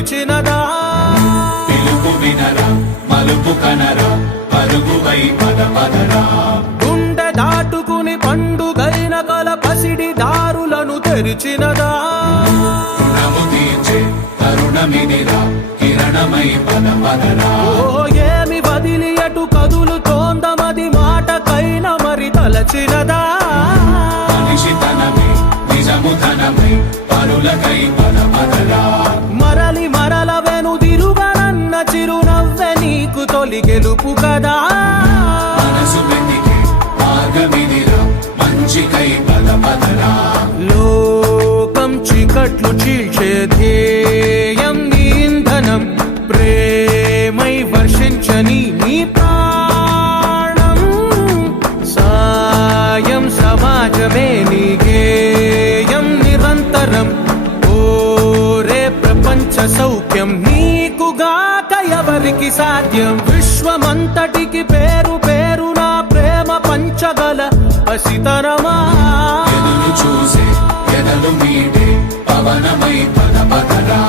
పిలిచినదా పిలుపు వినరా మలుపు కనరా పరుగువై పద పదరా గుండె దాటుకుని పండుగైన కల పసిడి దారులను తెరిచినదా రుణము తీర్చే తరుణమిదిరా కిరణమై పద పదరా ఓ ఏమి వదిలి అటు కదులుతోందమది మాటకైన మరి తలచినదా మనిషితనమై నిజము ధనమై పరులకై పద పదరా మరలి మరల వెనుదిరుగనన్న చిరునవ్వె నీకు తొలి గెలుపు కదా మనసు వెతికే మార్గమిదిరా మంచికై పద పదరా లోకం చీకట్లు చీల్చే ధ్యేయం నీ ఇంధనం ప్రేమై వర్షించని నీ ప్రాణం సాయం సమాజమే నీ గేయం నిరంతరం ఓరే ప్రపంచ సౌఖ్యం నీకుగాక ఎవరికి సాధ్యం విశ్వమంతటికి పేరు పేరు నా ప్రేమ పంచగల పసితరమా ఎదురు చూసే ఎదలు మీటే పవనమై పద పదరా